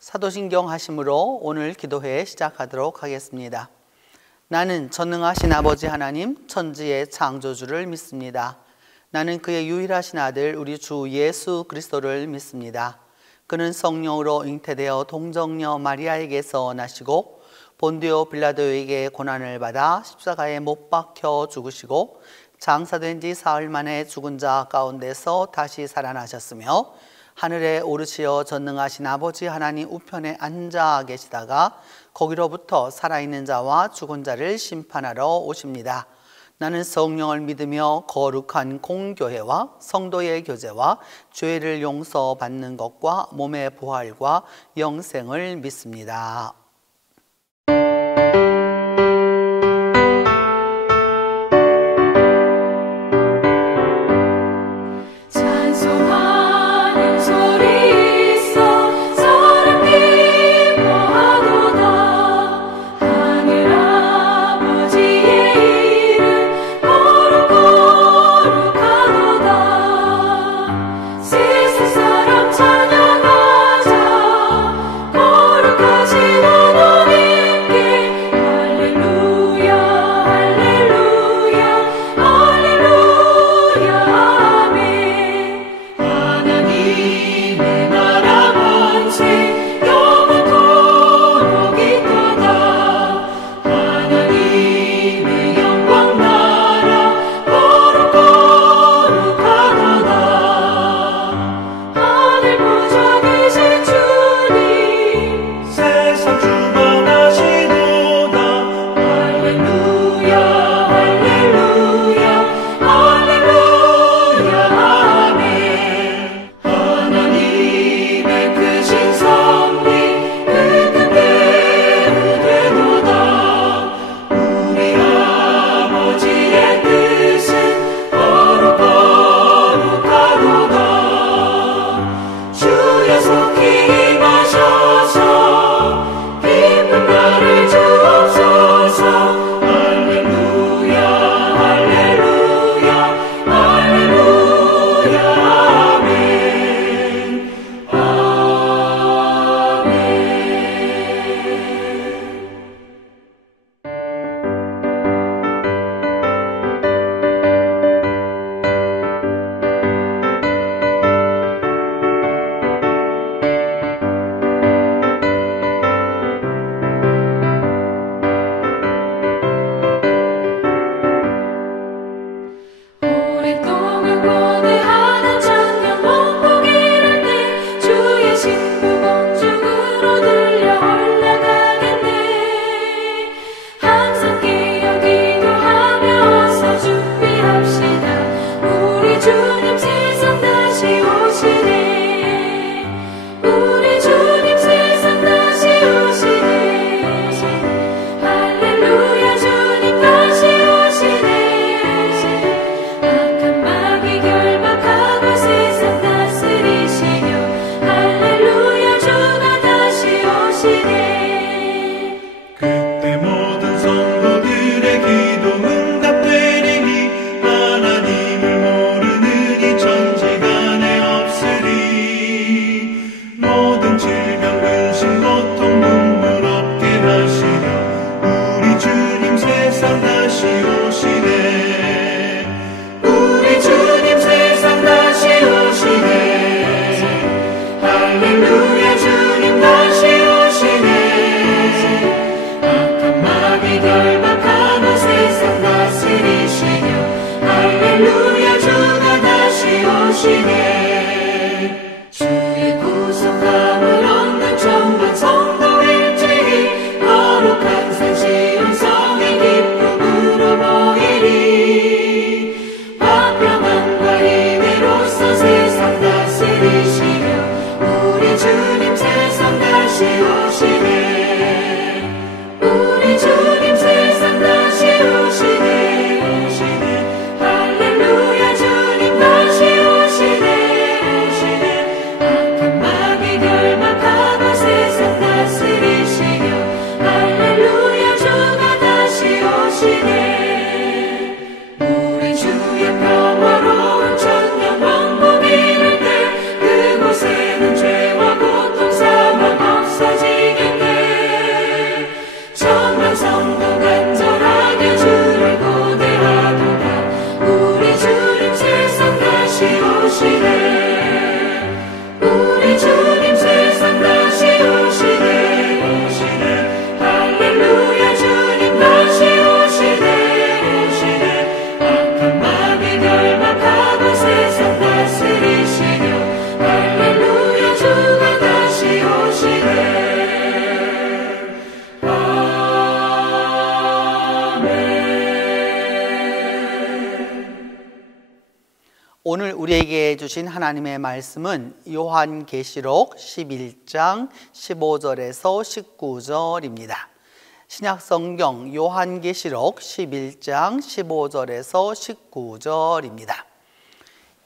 사도신경 하심으로 오늘 기도회 시작하도록 하겠습니다. 나는 전능하신 아버지 하나님 천지의 창조주를 믿습니다. 나는 그의 유일하신 아들 우리 주 예수 그리스도를 믿습니다. 그는 성령으로 잉태되어 동정녀 마리아에게서 나시고 본디오 빌라도에게 고난을 받아 십자가에 못 박혀 죽으시고 장사된 지 사흘 만에 죽은 자 가운데서 다시 살아나셨으며 하늘에 오르시어 전능하신 아버지 하나님 우편에 앉아 계시다가 거기로부터 살아있는 자와 죽은 자를 심판하러 오십니다. 나는 성령을 믿으며 거룩한 공교회와 성도의 교제와 죄를 용서받는 것과 몸의 부활과 영생을 믿습니다. 우리에게 주신 하나님의 말씀은 요한계시록 11장 15절에서 19절입니다. 신약성경 요한계시록 11장 15절에서 19절입니다.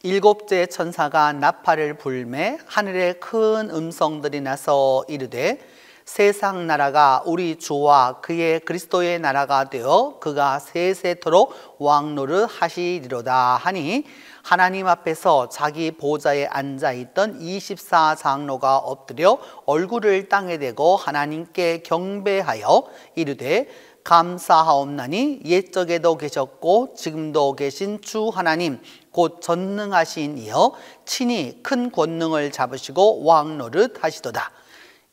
일곱째 천사가 나팔을 불매 하늘에 큰 음성들이 나서 이르되 세상 나라가 우리 주와 그의 그리스도의 나라가 되어 그가 세세토록 왕노릇 하시리로다 하니 하나님 앞에서 자기 보좌에 앉아있던 24장로가 엎드려 얼굴을 땅에 대고 하나님께 경배하여 이르되 감사하옵나니 옛적에도 계셨고 지금도 계신 주 하나님 곧 전능하신 이여 친히 큰 권능을 잡으시고 왕노릇 하시도다.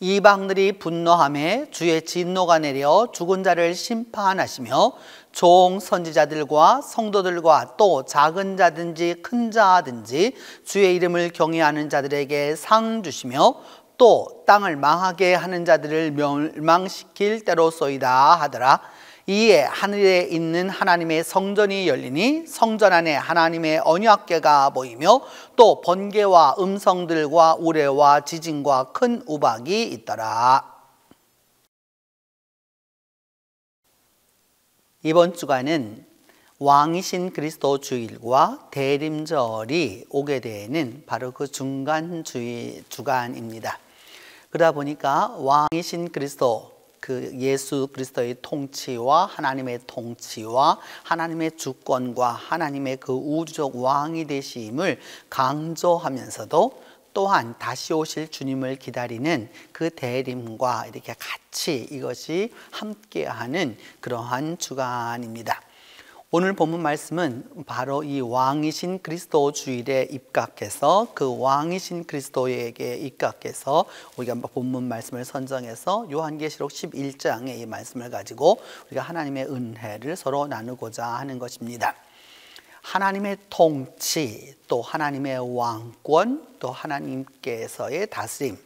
이방들이 분노하며 주의 진노가 내려 죽은 자를 심판하시며 종 선지자들과 성도들과 또 작은 자든지 큰 자든지 주의 이름을 경외하는 자들에게 상 주시며 또 땅을 망하게 하는 자들을 멸망시킬 때로소이다 하더라. 이에 하늘에 있는 하나님의 성전이 열리니 성전 안에 하나님의 언약궤가 보이며 또 번개와 음성들과 우레와 지진과 큰 우박이 있더라. 이번 주간은 왕이신 그리스도 주일과 대림절이 오게 되는 바로 그 중간 주간입니다. 그러다 보니까 왕이신 그리스도, 그 예수 그리스도의 통치와 하나님의 통치와 하나님의 주권과 하나님의 그 우주적 왕이 되심을 강조하면서도 또한 다시 오실 주님을 기다리는 그 대림과 이렇게 같이 이것이 함께하는 그러한 주간입니다. 오늘 본문 말씀은 바로 이 왕이신 그리스도 주일에 입각해서 그 왕이신 그리스도에게 입각해서 우리가 본문 말씀을 선정해서 요한계시록 11장의 이 말씀을 가지고 우리가 하나님의 은혜를 서로 나누고자 하는 것입니다. 하나님의 통치, 또 하나님의 왕권, 또 하나님께서의 다스림,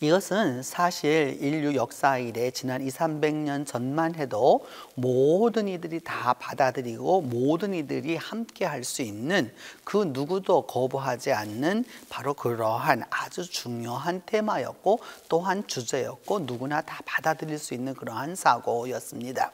이것은 사실 인류 역사 이래 지난 200~300년 전만 해도 모든 이들이 다 받아들이고 모든 이들이 함께 할 수 있는 그 누구도 거부하지 않는 바로 그러한 아주 중요한 테마였고 또한 주제였고 누구나 다 받아들일 수 있는 그러한 사고였습니다.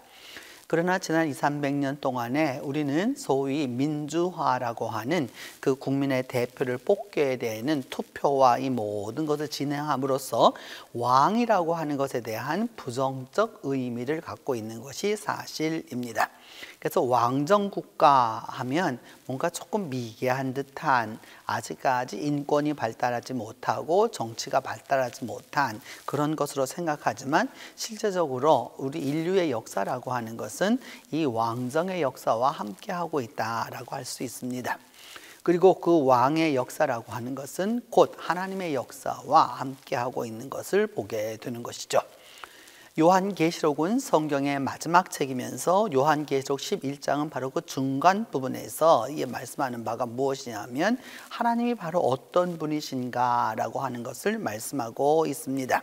그러나 지난 200~300년 동안에 우리는 소위 민주화라고 하는 그 국민의 대표를 뽑게 되는 투표와 이 모든 것을 진행함으로써 왕이라고 하는 것에 대한 부정적 의미를 갖고 있는 것이 사실입니다. 그래서 왕정국가 하면 뭔가 조금 미개한 듯한, 아직까지 인권이 발달하지 못하고 정치가 발달하지 못한 그런 것으로 생각하지만 실제적으로 우리 인류의 역사라고 하는 것은 이 왕정의 역사와 함께하고 있다라고 할 수 있습니다. 그리고 그 왕의 역사라고 하는 것은 곧 하나님의 역사와 함께하고 있는 것을 보게 되는 것이죠. 요한계시록은 성경의 마지막 책이면서 요한계시록 11장은 바로 그 중간 부분에서 이 말씀하는 바가 무엇이냐면 하나님이 바로 어떤 분이신가라고 하는 것을 말씀하고 있습니다.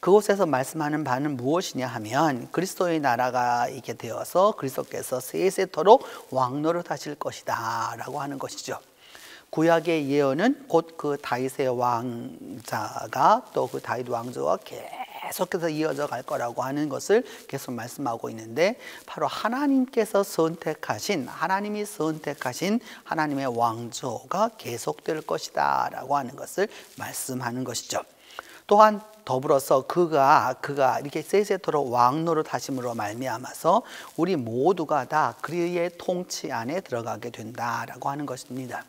그곳에서 말씀하는 바는 무엇이냐 하면 그리스도의 나라가 있게 되어서 그리스도께서 세세토록 왕노릇 하실 것이다 라고 하는 것이죠. 구약의 예언은 곧 그 다윗의 왕자가 또 그 다윗 왕조와 계속해서 이어져 갈 거라고 하는 것을 계속 말씀하고 있는데 바로 하나님께서 선택하신, 하나님이 선택하신 하나님의 왕조가 계속될 것이다 라고 하는 것을 말씀하는 것이죠. 또한 더불어서 그가 이렇게 세세토록 왕노릇 하심으로 말미암아서 우리 모두가 다 그의 통치 안에 들어가게 된다라고 하는 것입니다.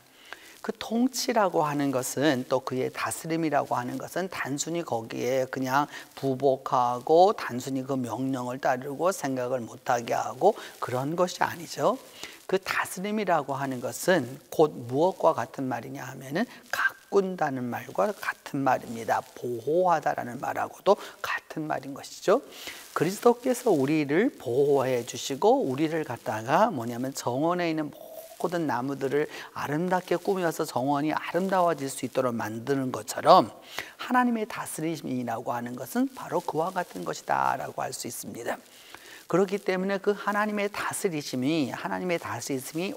그 통치라고 하는 것은 또 그의 다스림이라고 하는 것은 단순히 거기에 그냥 부복하고 단순히 그 명령을 따르고 생각을 못하게 하고 그런 것이 아니죠. 그 다스림이라고 하는 것은 곧 무엇과 같은 말이냐 하면은 가꾼다는 말과 같은 말입니다. 보호하다라는 말하고도 같은 말인 것이죠. 그리스도께서 우리를 보호해 주시고 우리를 갖다가 뭐냐면 정원에 있는 모든 나무들을 아름답게 꾸며서 정원이 아름다워질 수 있도록 만드는 것처럼 하나님의 다스림이라고 하는 것은 바로 그와 같은 것이다 라고 할 수 있습니다. 그렇기 때문에 그 하나님의 다스리심이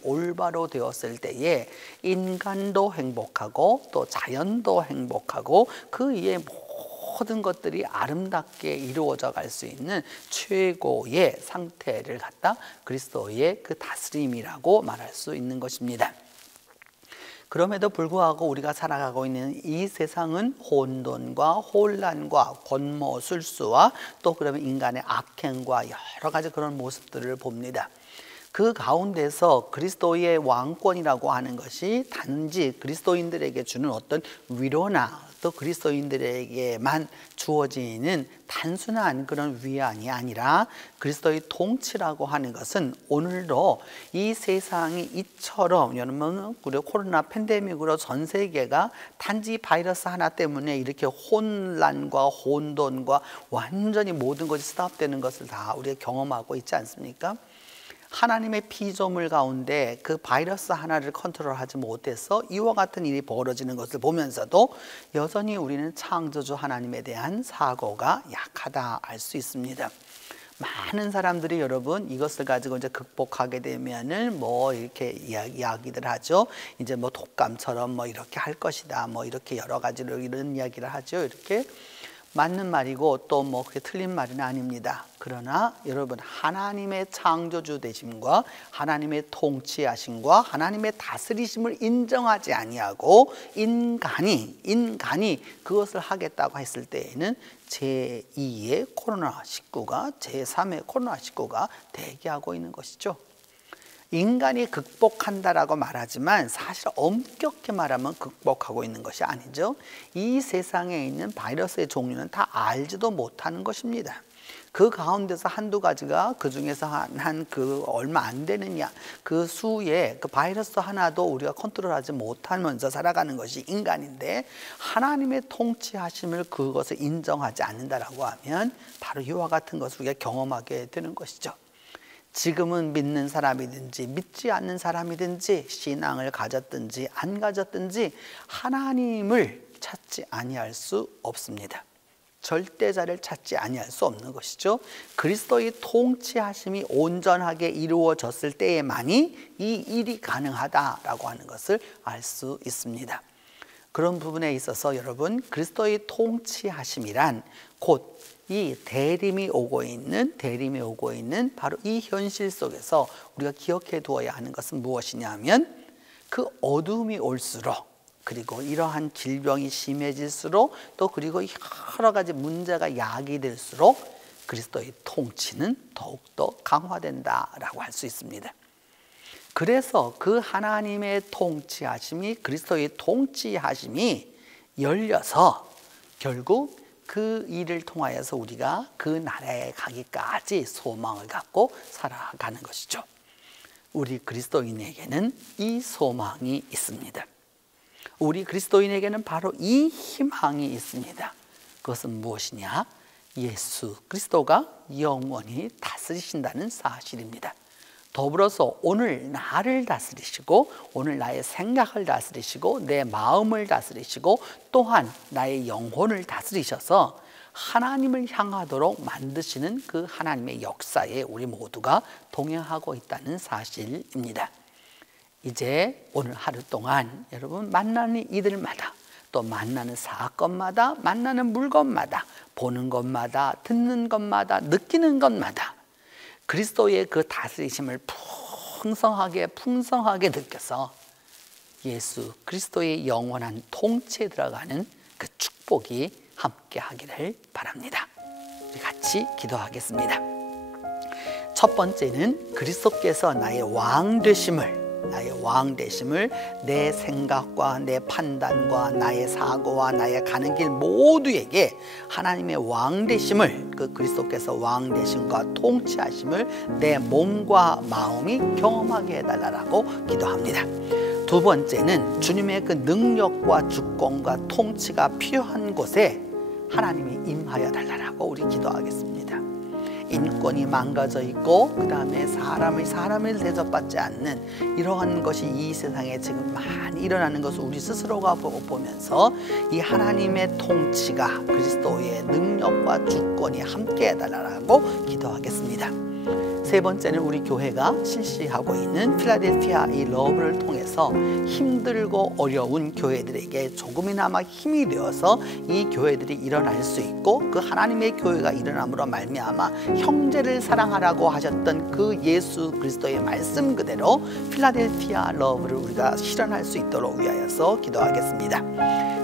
올바로 되었을 때에 인간도 행복하고 또 자연도 행복하고 그 이에 모든 것들이 아름답게 이루어져 갈 수 있는 최고의 상태를 갖다 그리스도의 그 다스림이라고 말할 수 있는 것입니다. 그럼에도 불구하고 우리가 살아가고 있는 이 세상은 혼돈과 혼란과 권모술수와 또 그러면 인간의 악행과 여러 가지 그런 모습들을 봅니다. 그 가운데서 그리스도의 왕권이라고 하는 것이 단지 그리스도인들에게 주는 어떤 위로나 또 그리스도인들에게만 주어지는 단순한 그런 위안이 아니라 그리스도의 통치라고 하는 것은 오늘도 이 세상이 이처럼 여러분 코로나 팬데믹으로 전 세계가 단지 바이러스 하나 때문에 이렇게 혼란과 혼돈과 완전히 모든 것이 스탑되는 것을 다 우리가 경험하고 있지 않습니까? 하나님의 피조물 가운데 그 바이러스 하나를 컨트롤하지 못해서 이와 같은 일이 벌어지는 것을 보면서도 여전히 우리는 창조주 하나님에 대한 사고가 약하다 알 수 있습니다. 많은 사람들이 여러분 이것을 가지고 이제 극복하게 되면은 뭐 이렇게 이야기들 하죠. 이제 뭐 독감처럼 뭐 이렇게 할 것이다. 뭐 이렇게 여러 가지로 이런 이야기를 하죠. 이렇게 맞는 말이고 또 뭐 그게 틀린 말은 아닙니다. 그러나 여러분 하나님의 창조주 되심과 하나님의 통치하심과 하나님의 다스리심을 인정하지 아니하고 인간이 그것을 하겠다고 했을 때에는 제2의 코로나19가 제3의 코로나19가 대기하고 있는 것이죠. 인간이 극복한다라고 말하지만 사실 엄격히 말하면 극복하고 있는 것이 아니죠. 이 세상에 있는 바이러스의 종류는 다 알지도 못하는 것입니다. 그 가운데서 한두 가지가 그 중에서 한 그 얼마 안 되는 그 수의 그 바이러스 하나도 우리가 컨트롤하지 못하면서 살아가는 것이 인간인데 하나님의 통치하심을 그것을 인정하지 않는다라고 하면 바로 이와 같은 것을 우리가 경험하게 되는 것이죠. 지금은 믿는 사람이든지 믿지 않는 사람이든지 신앙을 가졌든지 안 가졌든지 하나님을 찾지 아니할 수 없습니다. 절대자를 찾지 아니할 수 없는 것이죠. 그리스도의 통치하심이 온전하게 이루어졌을 때에만이 이 일이 가능하다라고 하는 것을 알 수 있습니다. 그런 부분에 있어서 여러분 그리스도의 통치하심이란 곧 이 대림이 오고 있는 바로 이 현실 속에서 우리가 기억해 두어야 하는 것은 무엇이냐면 그 어둠이 올수록 그리고 이러한 질병이 심해질수록 또 그리고 여러 가지 문제가 야기될수록 그리스도의 통치는 더욱더 강화된다라고 할 수 있습니다. 그래서 그 하나님의 통치하심이 그리스도의 통치하심이 열려서 결국 그 일을 통하여서 우리가 그 나라에 가기까지 소망을 갖고 살아가는 것이죠. 우리 그리스도인에게는 이 소망이 있습니다. 우리 그리스도인에게는 바로 이 희망이 있습니다. 그것은 무엇이냐? 예수 그리스도가 영원히 다스리신다는 사실입니다. 더불어서 오늘 나를 다스리시고 오늘 나의 생각을 다스리시고 내 마음을 다스리시고 또한 나의 영혼을 다스리셔서 하나님을 향하도록 만드시는 그 하나님의 역사에 우리 모두가 동행하고 있다는 사실입니다. 이제 오늘 하루 동안 여러분 만나는 이들마다 또 만나는 사건마다 만나는 물건마다 보는 것마다 듣는 것마다 느끼는 것마다 그리스도의 그 다스리심을 풍성하게 느껴서 예수 그리스도의 영원한 통치에 들어가는 그 축복이 함께 하기를 바랍니다. 우리 같이 기도하겠습니다. 첫 번째는 그리스도께서 나의 왕 되심을 내 생각과 내 판단과 나의 사고와 나의 가는 길 모두에게 하나님의 왕 되심을 그 그리스도께서 왕 되심과 통치하심을 내 몸과 마음이 경험하게 해달라고 기도합니다. 두 번째는 주님의 그 능력과 주권과 통치가 필요한 곳에 하나님이 임하여 달라고 우리 기도하겠습니다. 인권이 망가져 있고 그 다음에 사람을 대접받지 않는 이러한 것이 이 세상에 지금 많이 일어나는 것을 우리 스스로가 보면서 이 하나님의 통치가 그리스도의 능력과 주권이 함께 해달라고 기도하겠습니다. 세 번째는 우리 교회가 실시하고 있는 필라델피아 이 러브를 통해서 힘들고 어려운 교회들에게 조금이나마 힘이 되어서 이 교회들이 일어날 수 있고, 그 하나님의 교회가 일어남으로 말미암아 형제를 사랑하라고 하셨던 그 예수 그리스도의 말씀 그대로 필라델피아 러브를 우리가 실현할 수 있도록 위하여서 기도하겠습니다.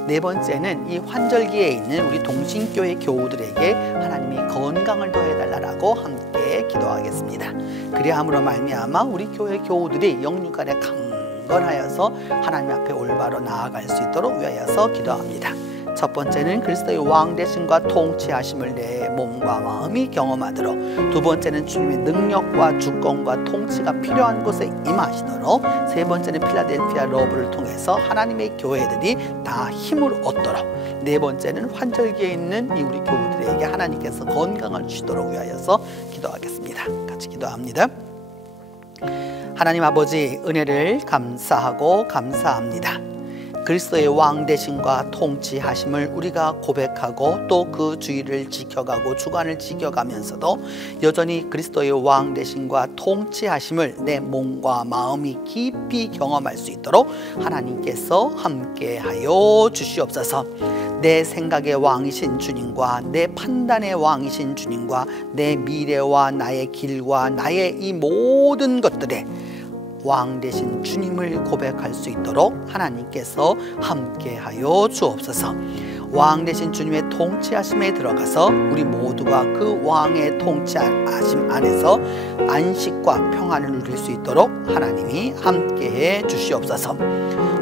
네 번째는 이 환절기에 있는 우리 동신교회 교우들에게 하나님이 건강을 더해달라고 함께 기도하겠습니다. 그리함으로 말미암아 우리 교회 교우들이 영육 안에 강건하여서 하나님 앞에 올바로 나아갈 수 있도록 위하여서 기도합니다. 첫 번째는 그리스도의 왕 되심과 통치하심을 내 몸과 마음이 경험하도록, 두 번째는 주님의 능력과 주권과 통치가 필요한 곳에 임하시도록, 세 번째는 필라델피아 러브를 통해서 하나님의 교회들이 다 힘을 얻도록, 네 번째는 환절기에 있는 이 우리 교우들에게 하나님께서 건강을 주시도록 위하여서 기도하겠습니다. 같이 기도합니다. 하나님 아버지, 은혜를 감사하고 감사합니다. 그리스도의 왕 되심과 통치하심을 우리가 고백하고 또 그 주의를 지켜가고 주관을 지켜가면서도 여전히 그리스도의 왕 되심과 통치하심을 내 몸과 마음이 깊이 경험할 수 있도록 하나님께서 함께하여 주시옵소서. 내 생각의 왕이신 주님과 내 판단의 왕이신 주님과 내 미래와 나의 길과 나의 이 모든 것들에 왕 되신 주님을 고백할 수 있도록 하나님께서 함께하여 주옵소서. 왕 되신 주님의 통치하심에 들어가서 우리 모두가 그 왕의 통치하심 안에서 안식과 평안을 누릴 수 있도록 하나님이 함께해 주시옵소서.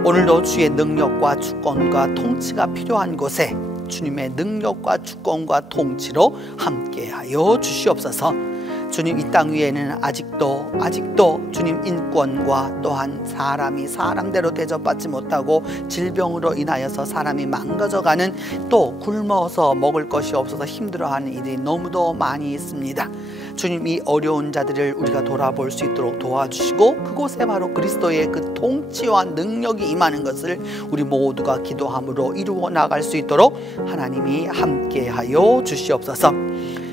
오늘도 주의 능력과 주권과 통치가 필요한 곳에 주님의 능력과 주권과 통치로 함께하여 주시옵소서. 주님, 이 땅 위에는 아직도 주님 인권과 또한 사람이 사람대로 대접받지 못하고 질병으로 인하여서 사람이 망가져가는, 또 굶어서 먹을 것이 없어서 힘들어하는 일이 너무도 많이 있습니다. 주님, 이 어려운 자들을 우리가 돌아볼 수 있도록 도와주시고 그곳에 바로 그리스도의 그 통치와 능력이 임하는 것을 우리 모두가 기도함으로 이루어 나갈 수 있도록 하나님이 함께하여 주시옵소서.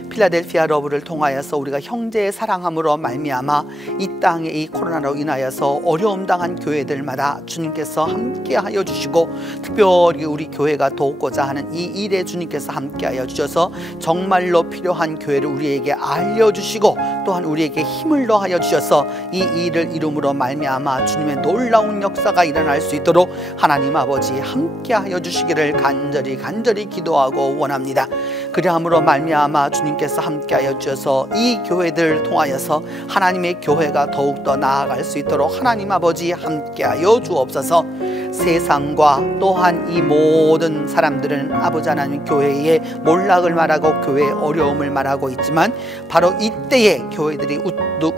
필라델피아 러브를 통하여서 우리가 형제의 사랑함으로 말미암아 이 땅에 이 코로나로 인하여서 어려움 당한 교회들마다 주님께서 함께하여 주시고, 특별히 우리 교회가 돕고자 하는 이 일에 주님께서 함께하여 주셔서 정말로 필요한 교회를 우리에게 알려주시고 또한 우리에게 힘을 더하여 주셔서 이 일을 이룸으로 말미암아 주님의 놀라운 역사가 일어날 수 있도록 하나님 아버지 함께하여 주시기를 간절히 기도하고 원합니다. 그리함으로 말미암아 주님께서 함께하여 주셔서 이 교회들을 통하여서 하나님의 교회가 더욱더 나아갈 수 있도록 하나님 아버지 함께하여 주옵소서. 세상과 또한 이 모든 사람들은 아버지 하나님 교회의 몰락을 말하고 교회의 어려움을 말하고 있지만, 바로 이때에 교회들이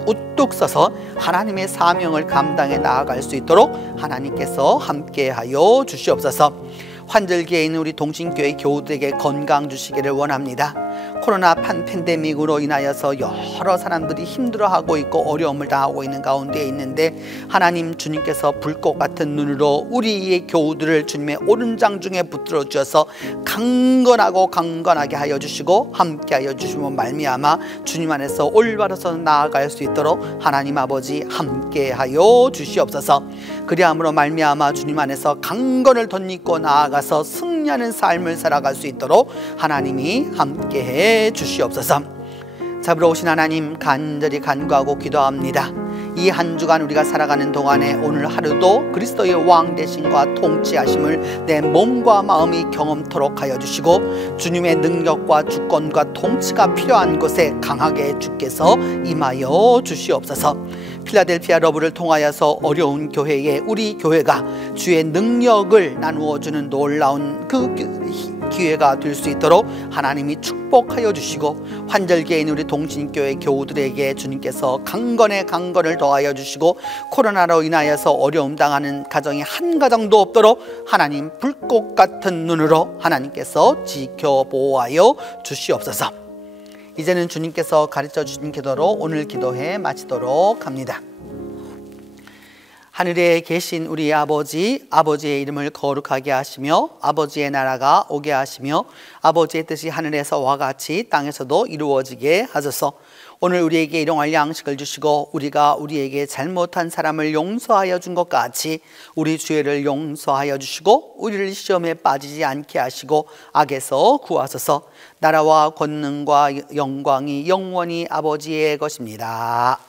우뚝 서서 하나님의 사명을 감당해 나아갈 수 있도록 하나님께서 함께하여 주시옵소서. 환절기에 있는 우리 동신교회 교우들에게 건강 주시기를 원합니다. 코로나 팬데믹으로 인하여서 여러 사람들이 힘들어하고 있고 어려움을 당하고 있는 가운데 있는데, 하나님 주님께서 불꽃 같은 눈으로 우리의 교우들을 주님의 오른장 중에 붙들어 주셔서 강건하게 하여 주시고 함께 하여 주시면 말미암아 주님 안에서 올바라서 나아갈 수 있도록 하나님 아버지 함께 하여 주시옵소서. 그리함으로 말미암아 주님 안에서 강건을 덧입고 나아가서 승리하는 삶을 살아갈 수 있도록 하나님이 함께해 주시옵소서. 잡으러 오신 하나님 간절히 간구하고 기도합니다. 이 한 주간 우리가 살아가는 동안에 오늘 하루도 그리스도의 왕 되심과 통치하심을 내 몸과 마음이 경험토록 하여 주시고, 주님의 능력과 주권과 통치가 필요한 곳에 강하게 주께서 임하여 주시옵소서. 필라델피아 러브를 통하여서 어려운 교회에 우리 교회가 주의 능력을 나누어주는 놀라운 그 기회가 될 수 있도록 하나님이 축복하여 주시고, 환절기에 있는 우리 동신교회 교우들에게 주님께서 강건을 더하여 주시고, 코로나로 인하여서 어려움 당하는 가정이 한 가정도 없도록 하나님 불꽃 같은 눈으로 하나님께서 지켜보아여 주시옵소서. 이제는 주님께서 가르쳐 주신 기도로 오늘 기도회 마치도록 합니다. 하늘에 계신 우리 아버지, 아버지의 이름을 거룩하게 하시며 아버지의 나라가 오게 하시며 아버지의 뜻이 하늘에서와 같이 땅에서도 이루어지게 하소서. 오늘 우리에게 일용할 양식을 주시고 우리가 우리에게 잘못한 사람을 용서하여 준 것 같이 우리 죄를 용서하여 주시고 우리를 시험에 빠지지 않게 하시고 악에서 구하소서. 나라와 권능과 영광이 영원히 아버지의 것입니다.